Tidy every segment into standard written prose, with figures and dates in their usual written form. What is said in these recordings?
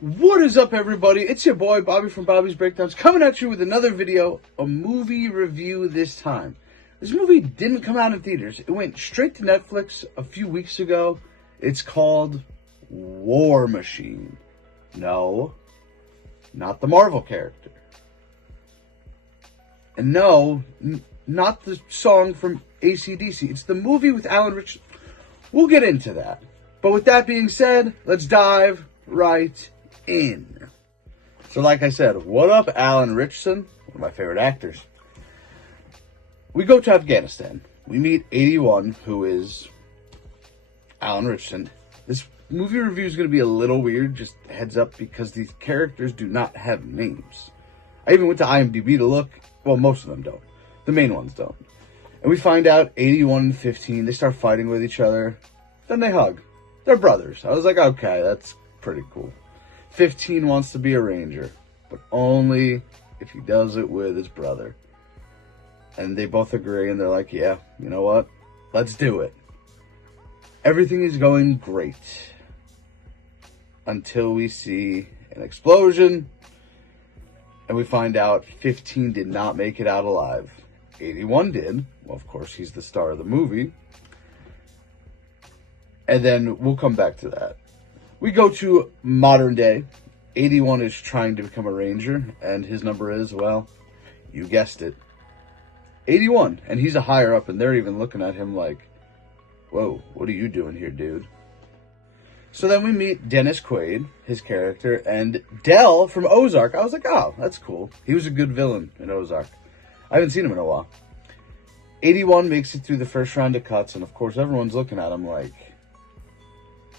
What is up, everybody? It's your boy Bobby from Bobby's Breakdowns coming at you with another video, a movie review this time. This movie didn't come out in theaters. It went straight to Netflix a few weeks ago. It's called War Machine. No, not the Marvel character. And no, not the song from AC/DC. It's the movie with Alan Ritchson. We'll get into that. But with that being said, let's dive right in. So like I said, what up, Alan Ritchson? One of my favorite actors. We go to Afghanistan. We meet 81, who is Alan Ritchson. This movie review is going to be a little weird, just heads up, because these characters do not have names. I even went to IMDb to look. Well, most of them don't. The main ones don't. And we find out 81 and 15, they start fighting with each other. Then they hug. They're brothers. I was like, okay, that's pretty cool. 15 wants to be a ranger, but only if he does it with his brother. And they both agree, and they're like, yeah, you know what? Let's do it. Everything is going great until we see an explosion, and we find out 15 did not make it out alive. 81 did. Well, of course, he's the star of the movie. And then we'll come back to that. We go to modern day. 81 is trying to become a ranger, and his number is, well, you guessed it, 81. And he's a higher up, and they're even looking at him like, whoa, what are you doing here, dude? So then we meet Dennis Quaid, his character, and Del from Ozark. I was like, oh, that's cool. He was a good villain in Ozark. I haven't seen him in a while. 81 makes it through the first round of cuts, and of course everyone's looking at him like,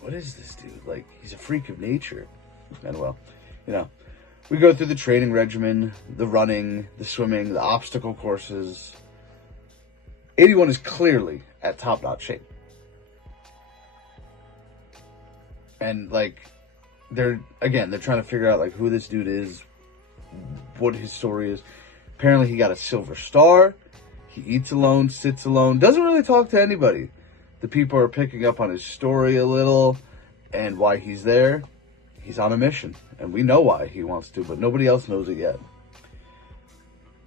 what is this dude? Like, he's a freak of nature. And well, you know, we go through the training regimen, the running, the swimming, the obstacle courses. 81 is clearly at top-notch shape. And, like, they're trying to figure out, like, who this dude is, what his story is. Apparently he got a silver star. He eats alone, sits alone, doesn't really talk to anybody. The people are picking up on his story a little and why he's there. He's on a mission, and we know why he wants to, but nobody else knows it yet.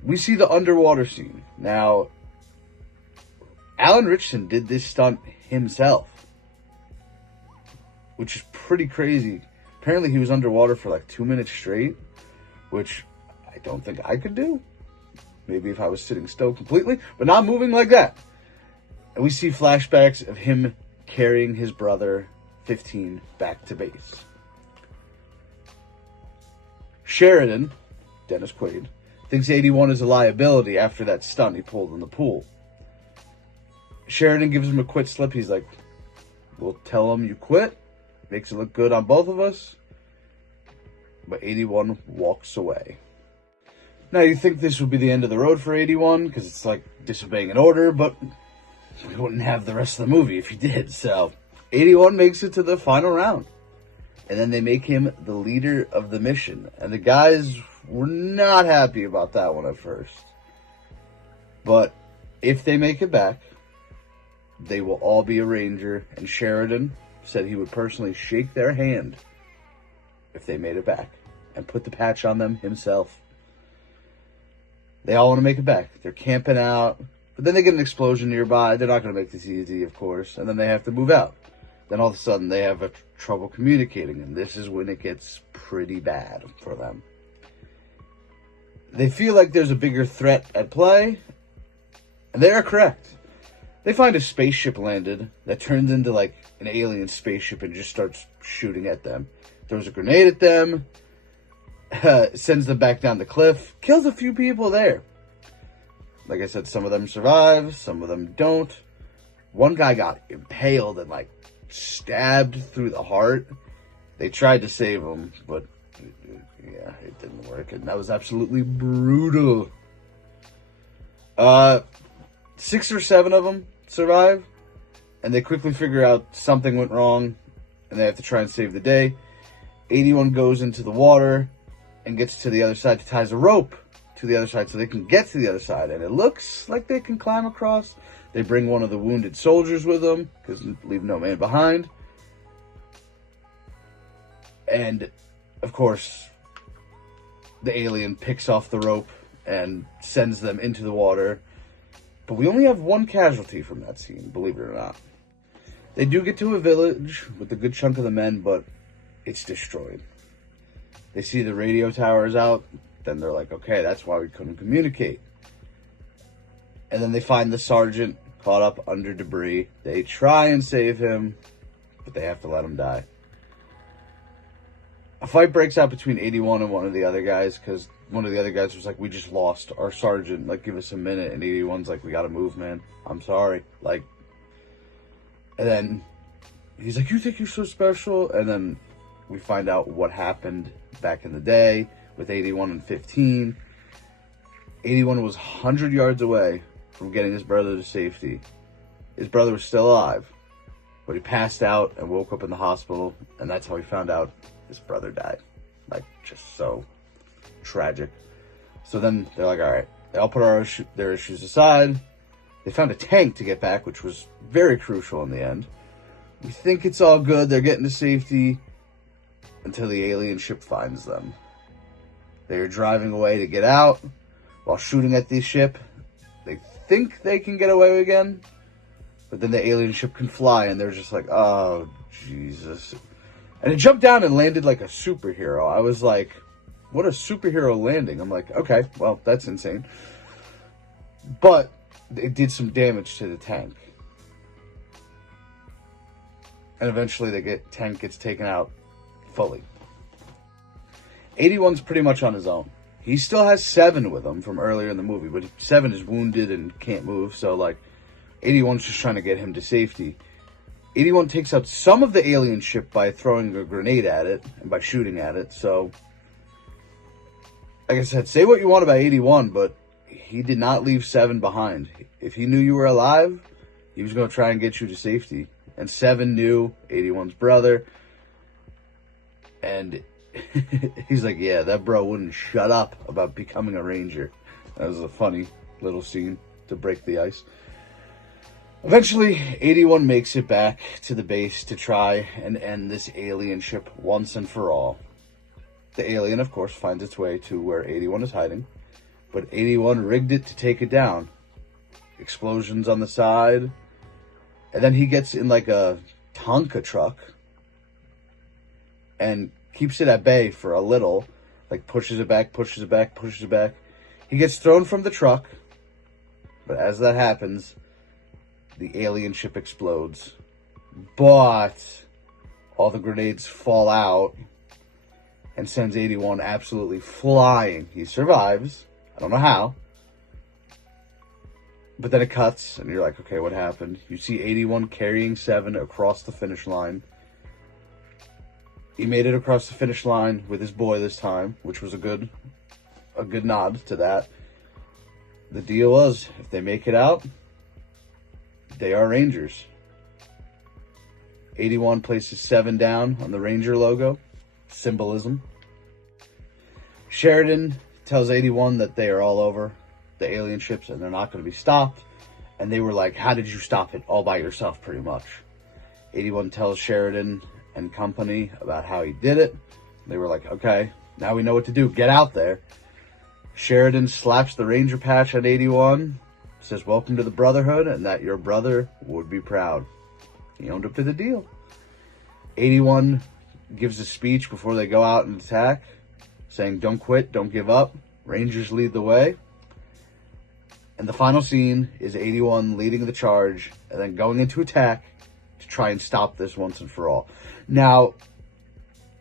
We see the underwater scene. Now, Alan Ritchson did this stunt himself, which is pretty crazy. Apparently, he was underwater for like 2 minutes straight, which I don't think I could do. Maybe if I was sitting still completely, but not moving like that. And we see flashbacks of him carrying his brother, 15, back to base. Sheridan, Dennis Quaid, thinks 81 is a liability after that stunt he pulled in the pool. Sheridan gives him a quit slip. He's like, we'll tell him you quit. Makes it look good on both of us. But 81 walks away. Now, you think this would be the end of the road for 81, because it's like disobeying an order, but we wouldn't have the rest of the movie if he did. So 81 makes it to the final round. And then they make him the leader of the mission. And the guys were not happy about that one at first. But if they make it back, they will all be a ranger. And Sheridan said he would personally shake their hand if they made it back and put the patch on them himself. They all want to make it back. They're camping out. But then they get an explosion nearby. They're not going to make this easy, of course. And then they have to move out. Then all of a sudden they have trouble communicating. And this is when it gets pretty bad for them. They feel like there's a bigger threat at play. And they are correct. They find a spaceship landed that turns into like an alien spaceship and just starts shooting at them. Throws a grenade at them. Sends them back down the cliff. Kills a few people there. Like I said, some of them survive. Some of them don't. One guy got impaled and like stabbed through the heart. They tried to save him, but yeah, it didn't work. And that was absolutely brutal. 6 or 7 of them survive. And they quickly figure out something went wrong. And they have to try and save the day. 81 goes into the water and gets to the other side, ties a rope to the other side so they can get to the other side. And it looks like they can climb across. They bring one of the wounded soldiers with them, because leave no man behind. And Of course, the alien picks off the rope and sends them into the water. But we only have one casualty from that scene, believe it or not. They do get to a village with a good chunk of the men, but it's destroyed. They see the radio towers out, then they're like, okay, that's why we couldn't communicate. And then they find the sergeant caught up under debris. They try and save him, but they have to let him die. A fight breaks out between 81 and one of the other guys, because one of the other guys was like, we just lost our sergeant, like, give us a minute. And 81's like, we gotta move, man. I'm sorry. Like, and then he's like, you think you're so special? And then we find out what happened back in the day with 81 and 15. 81 was 100 yards away from getting his brother to safety. His brother was still alive, but he passed out and woke up in the hospital, and that's how he found out his brother died. Like, just so tragic. So then they're like, all right, they all put their issues aside. They found a tank to get back, which was very crucial in the end. We think it's all good. They're getting to safety until the alien ship finds them. They are driving away to get out while shooting at the ship. They think they can get away again, but then the alien ship can fly, and they're just like, oh, Jesus. And it jumped down and landed like a superhero. I was like, what a superhero landing. I'm like, okay, well, that's insane. But it did some damage to the tank. And eventually the tank gets taken out fully. 81's pretty much on his own. He still has 7 with him from earlier in the movie, but 7 is wounded and can't move, so, like, 81's just trying to get him to safety. 81 takes out some of the alien ship by throwing a grenade at it and by shooting at it, so, like I said, say what you want about 81, but he did not leave 7 behind. If he knew you were alive, he was going to try and get you to safety. And 7 knew 81's brother, and he's like, yeah, that bro wouldn't shut up about becoming a ranger. That was a funny little scene to break the ice. Eventually, 81 makes it back to the base to try and end this alien ship once and for all. The alien, of course, finds its way to where 81 is hiding, but 81 rigged it to take it down. Explosions on the side, and then he gets in like a Tonka truck and keeps it at bay for a little, like pushes it back. He gets thrown from the truck, but as that happens, the alien ship explodes. But all the grenades fall out and sends 81 absolutely flying. He survives. I don't know how. But then it cuts, and you're like, okay, what happened? You see 81 carrying 7 across the finish line. He made it across the finish line with his boy this time, which was a good nod to that. The deal was, if they make it out, they are Rangers. 81 places 7 down on the Ranger logo. Symbolism. Sheridan tells 81 that they are all over the alien ships and they're not going to be stopped. And they were like, how did you stop it all by yourself, pretty much? 81 tells Sheridan and company about how he did it. They were like, okay, now we know what to do. Get out there. Sheridan slaps the Ranger patch on 81, says, welcome to the Brotherhood, and that your brother would be proud. He owned up to the deal. 81 gives a speech before they go out and attack, saying, don't quit, don't give up. Rangers lead the way. And the final scene is 81 leading the charge and then going into attack to try and stop this once and for all. Now,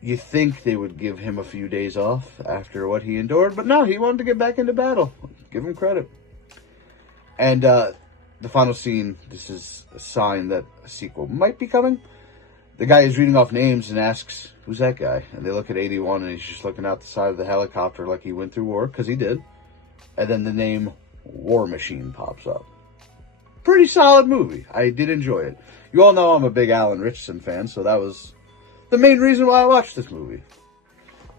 you think they would give him a few days off after what he endured, but no, he wanted to get back into battle. Give him credit. And the final scene, this is a sign that a sequel might be coming. The guy is reading off names and asks, who's that guy? And they look at 81 and he's just looking out the side of the helicopter like he went through war, because he did. And then the name War Machine pops up. Pretty solid movie. I did enjoy it. You all know I'm a big Alan Ritchson fan, so that was the main reason why I watched this movie.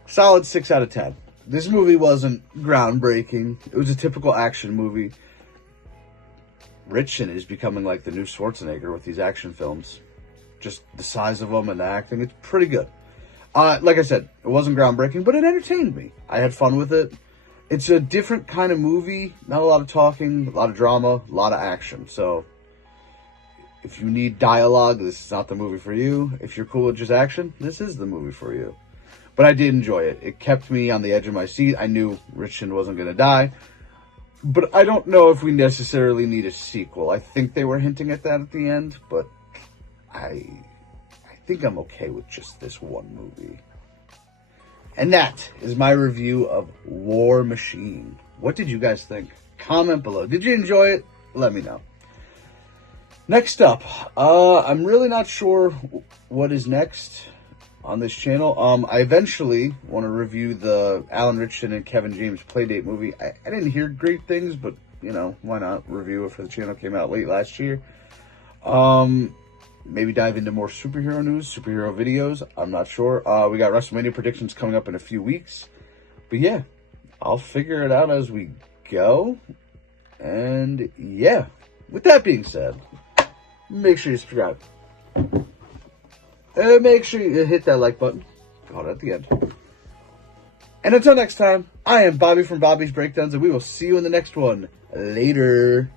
Solid 6 out of 10. This movie wasn't groundbreaking. It was a typical action movie. Ritchson is becoming like the new Schwarzenegger with these action films. Just the size of them and the acting, it's pretty good. Like I said, it wasn't groundbreaking, but it entertained me. I had fun with it. It's a different kind of movie. Not a lot of talking, a lot of drama, a lot of action. So, if you need dialogue, this is not the movie for you. If you're cool with just action, this is the movie for you. But I did enjoy it. It kept me on the edge of my seat. I knew Ritchson wasn't going to die. But I don't know if we necessarily need a sequel. I think they were hinting at that at the end, but I think I'm okay with just this one movie. And that is my review of War Machine. What did you guys think? Comment below. Did you enjoy it? Let me know. Next up, I'm really not sure what is next on this channel. I eventually want to review the Alan Ritchson and Kevin James Playdate movie. I didn't hear great things, but, you know, why not review it for the channel? It came out late last year. Maybe dive into more superhero news, superhero videos. I'm not sure. We got WrestleMania predictions coming up in a few weeks. But yeah, I'll figure it out as we go. And yeah, with that being said, make sure you subscribe. And make sure you hit that like button. Got it at the end. And until next time, I am Bobby from Bobby's Breakdowns, and we will see you in the next one. Later.